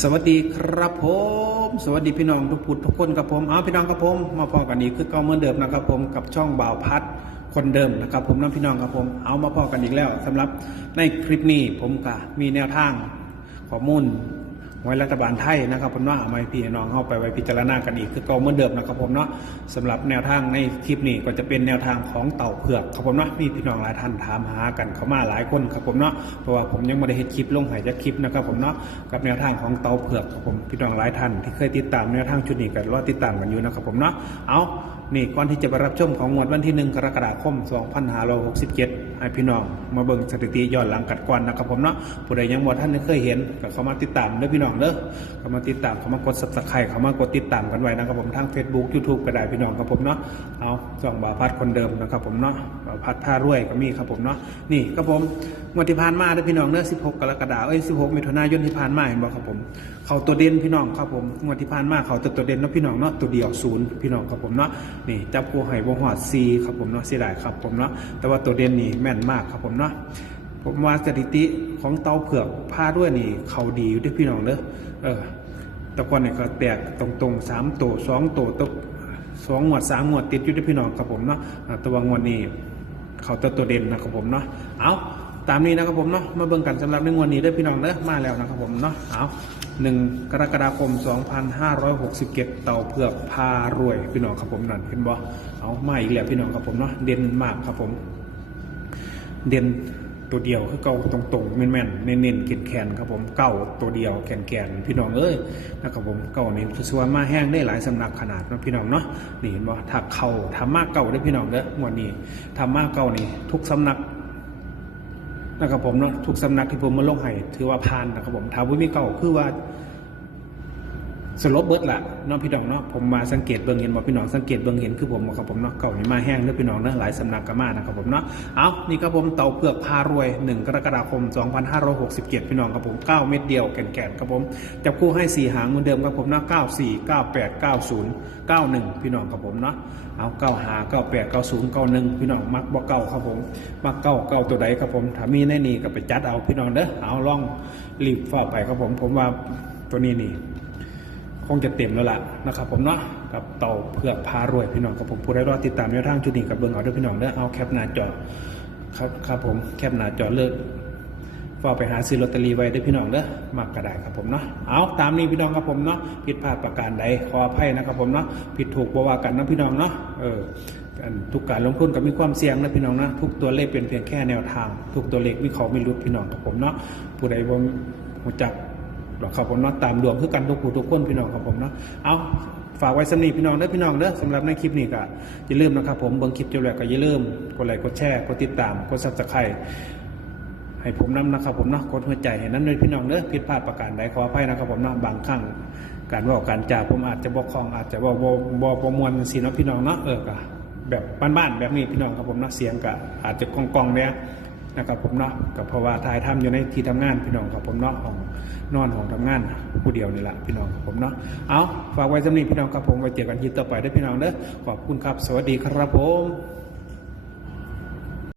สวัสดีครับผม สวัสดีพี่น้องทุกผู้ทุกคนครับผมเอาพี่น้องครับผม มาพอกันอีกคือเก่าเหมือนเดิมนะครับผมกับช่องบ่าวพัดคนเดิมนะครับ ผมน้องพี่น้องครับผม เอามาพอกันอีกแล้วสำหรับในคลิปนี้ผมก็มีแนวทางข้อมูล ไว้รัฐบาลไทยนะครับผมเนาะเอามาให้พี่น้องเข้าไปไว้พิจารณากันอีกคือเก่าเหมือนเดิมนะครับผมเนาะสำหรับแนวทางในคลิปนี้ก็จะเป็นแนวทางของเต่าเผือกครับผมเนาะมีพี่น้องหลายท่านถามหากันเข้ามาหลายคนครับผมเนาะเพราะว่าผมยังไม่ได้เห็นคลิปลงหายจากคลิปนะครับผมเนาะกับแนวทางของเต่าเผือกครับผมพี่น้องหลายท่านที่เคยติดตามแนวทางชุดนี้กันรอติดตามกันอยู่นะครับผมเนาะเอานี่ก่อนที่จะไปรับชมของงวดวันที่หนึ่งกรกฎาคม 2567 ให้พี่น้องมาเบิ่งสถิติย้อนหลังกัดก่อนนะครับผมเนาะผู้ใดยังบ่ท่านเคยเห็นก็เข้ามาติดตามด้อพี่น้องเด้อเข้ามาติดตามเข้ามากด subscribe เข้ามากดติดตามกันไว้นะครับผมทาง Facebook YouTube ก็ได้พี่น้องครับผมเนาะเอาส่องบาพัดคนเดิมนะครับผมเนาะบาพัดท่ารวยก็มีครับผมเนาะนี่ครับผมงวดที่ผ่านมาเด้อพี่น้องเด้อ16 กรกฎาคมเอ้ย16มิถุนายนที่ผ่านมาเห็นบ่ครับผม เขาตัวเด่นพี่น้องครับผมงวดที่ผ่านมาเขาตัวตัวเด่นเนาะพี่น้องเนาะตัวเดียวศูนย์พี่น้องครับผมเนาะนี่จับคู่ไห่วงหอดซีครับผมเนาะเสียดายครับผมเนาะแต่ว่าตัวเด่นนี่แม่นมากครับผมเนาะ ผมว่าสถิติของเตาเผือกผ้าด้วยนี่เขาดีอยู่ด้วยพี่น้องเด้อเออตะกอนเนี่ยก็แตกตรงๆสามตัวสองตัวตกสองงวดสามงวดติดอยู่ด้วยพี่น้องครับผมเนาะตัวางวดนี้เขาตัวตัวเด่นนะครับผมเนาะเอาตามนี้นะครับผมเนาะมาเบิ่งกันสำหรับในงวดนี้ด้อพี่น้องเด้อมาแล้วนะครับผมเนาะเอาหนึ่งกรกฎาคม 2567 เต่าเผือกพารวยพี่น้องครับผมนั่นเห็นบ่เอามาอีกแล้วพี่น้องครับผมเนาะเด่นมากครับผม เด่น ตัวเดียวคือเก่าตรงๆแม่นๆเน้นๆกินแขนครับผมเก่าตัวเดียวแขนๆพี่น้องเอ้ยนะครับผมเก่านี่คือว่ามาแห้งได้หลายสำนักขนาดนะพี่น้องเนาะนี่เห็นบ่ถ้าเข่าทำมากเก่าได้พี่น้องเด้องวดนี้ทำมากเก่านี่ทุกสำนักนะครับผมเนาะทุกสำนักที่ผมมาลงให้ถือว่าผ่านนะครับผมถ้าบ่มีเก่าคือว่า สลบเบิดละน้องพี่น้องเนาะผมมาสังเกตเบิ่งเห็นบ่พี่น้องสังเกตเบิ่งเห็นคือผมบอกครับผมเนาะเก่านี่มาแห้งเด้อพี่น้องเนาะหลายสำนักกมานะครับผมเนาะเอานี่ครับผมเต่าเผือกพารวย 1 กรกฎาคม 2567 พี่น้องครับผม9เม็ดเดียวแก่นๆครับผมจับคู่ให้4หางเหมือนเดิมครับผมเนาะ94 98 90 91 พี่น้องครับผมเนาะเอา9หา98 90 91พี่น้องมักบ่เก่าครับผมมักเก่าเก่าตัวใดครับผมถ้ามีในนี่ก็ไปจัดเอาพี่น้องเด้อเอาล่องรีบฟ้าไปครับผมผมว่าตัวนี้นี่ คงจะเต็มแล้วล่ะนะครับผมเนาะกับเต่าเผือกพารวยพี่น้องกับผมผู้ได้รอดติดตามแนวทางจุดนี้กับเบิ้งเอาด้วยพี่น้องเด้อเอาแคปหน้าจอครับครับผมแคปหน้าจอเลิกฝากไปหาซื้อลอตเตอรี่ไว้ด้วยพี่น้องเด้อมากกระไดครับผมเนาะเอาตามนี้พี่น้องครับผมเนาะผิดพลาดประการใดขออภัยนะครับผมเนาะผิดถูกบ่ว่ากันนะพี่น้องเนาะเออการทุกการลงทุนก็มีความเสี่ยงนะพี่น้องนะทุกตัวเลขเป็นเพียงแค่แนวทาง ทุกตัวเลขมีเขาไม่รู้พี่น้องครับผมเนาะผู้ใดบ่รู้จัก ครับผมเนาะตามดวงคือกันทุกผู้ทุกคนพี่น้องครับผมเนาะเอาฝากไว้สำนีพี่น้องเด้อพี่น้องเด้อสำหรับในคลิปนี้ก็อย่าลืมนะครับผมเบิ่งคลิปจบแล้วก็อย่าลืมกดไลค์กดแชร์กดติดตามกดซับสไครต์ให้ผมนำนะครับผมเนาะกดหัวใจให้นั้นเลยพี่น้องเด้อผิดพลาดประการใดขออภัยนะครับผมเนาะบางครั้งการว่าการจาผมอาจจะบอกคลองอาจจะบ่บ่บ่ประมวลสิเนะพี่น้องเนาะเออก็แบบบ้านๆแบบนี้พี่น้องครับผมเนาะเสียงก็อาจจะกองๆเนี่ย นะครับผมเนาะกับเพราะว่าทายทำอยู่ในที่ทำงานพี่น้องครับผมเนาะของนอนของทำงานผู้เดียวนี่แหละพี่น้องครับผมเนาะเอาฝากไว้สำนีพี่น้องครับผมไว้เจอกันคลิปต่อไปได้พี่น้องเด้อขอบคุณครับ สวัสดีครับผม